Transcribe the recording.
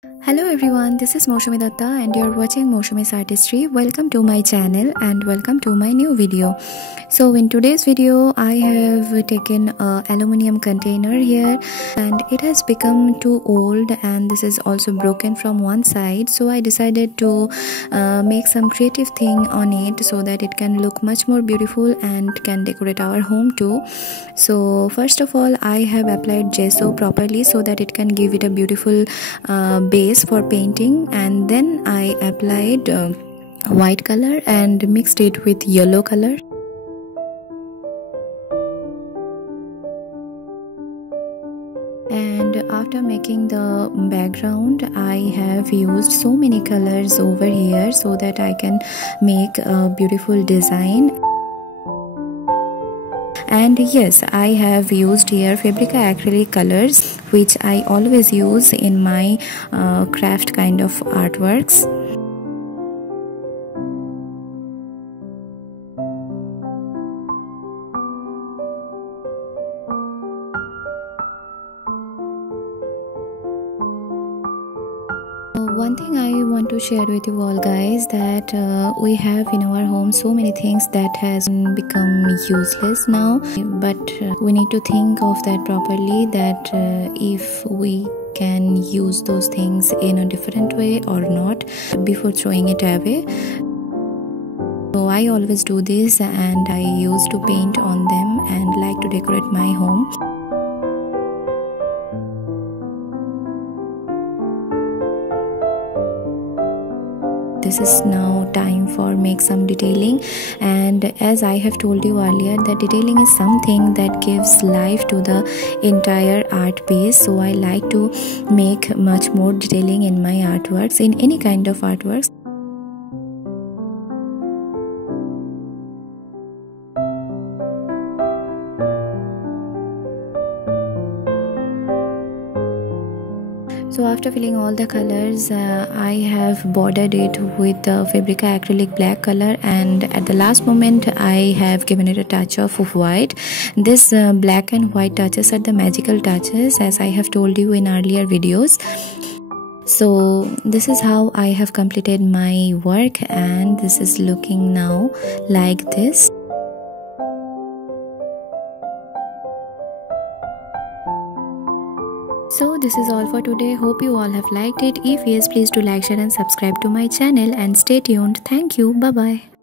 Hello everyone, this is Mousumi and you're watching MOUSUMI'S Artistry. Welcome to my channel and welcome to my new video. So in today's video, I have taken a aluminium container here and it has become too old and this is also broken from one side. So I decided to make some creative thing on it so that it can look much more beautiful and can decorate our home too. So first of all, I have applied gesso properly so that it can give it a beautiful base for painting, and then I applied white color and mixed it with yellow color. And after making the background, I have used so many colors over here so that I can make a beautiful design. And yes, I have used here Fabrica acrylic colors, which I always use in my craft kind of artworks. One thing I want to share with you all guys, that we have in our home so many things that has become useless now, but we need to think of that properly, that if we can use those things in a different way or not before throwing it away. So I always do this, and I used to paint on them and like to decorate my home. This is now time for make some detailing, and as I have told you earlier, that detailing is something that gives life to the entire art piece. So I like to make much more detailing in my artworks, in any kind of artworks. So after filling all the colors, I have bordered it with Fabrica acrylic black color, and at the last moment I have given it a touch of white. This black and white touches are the magical touches, as I have told you in earlier videos. So this is how I have completed my work, and this is looking now like this. So this is all for today. Hope you all have liked it. If yes, please do like, share and subscribe to my channel, and stay tuned. Thank you. Bye bye.